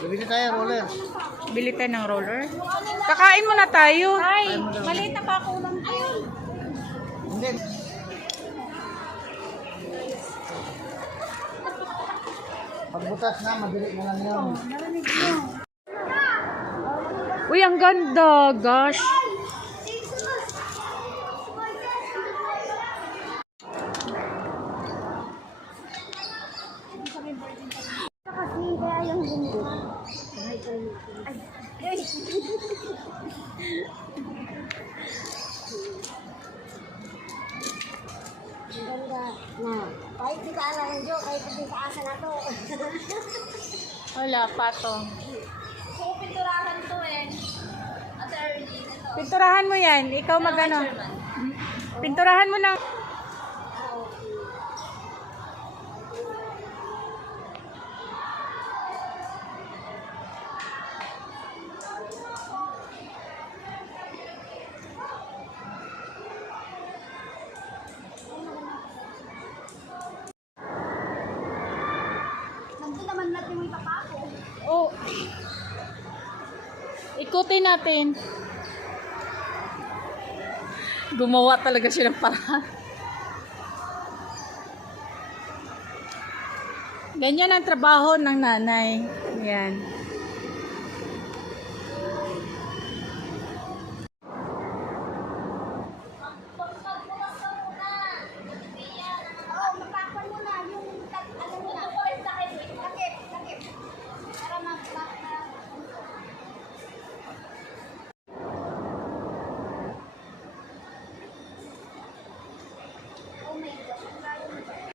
Bibili tayo roller. Bili tayo ng roller. Kakain muna tayo. Ay, maliit na pa ako lang. Hindi. Pagbutas na, madali na lang yun. Uy, ang ganda. Gosh. Kasi kaya yung bumili. Ay. Ang ganda na. Kahit di ka alam yung joke, kahit di ka asa na to. Wala pa to. So, pinturahan to eh. At early. Pinturahan mo yan. Ikaw magano. Pinturahan mo na. Nandun naman natin yung ipapako. Oh. Ikutin natin. Gumawa talaga siya ng paraan. Ganyan ang trabaho ng nanay. Yan.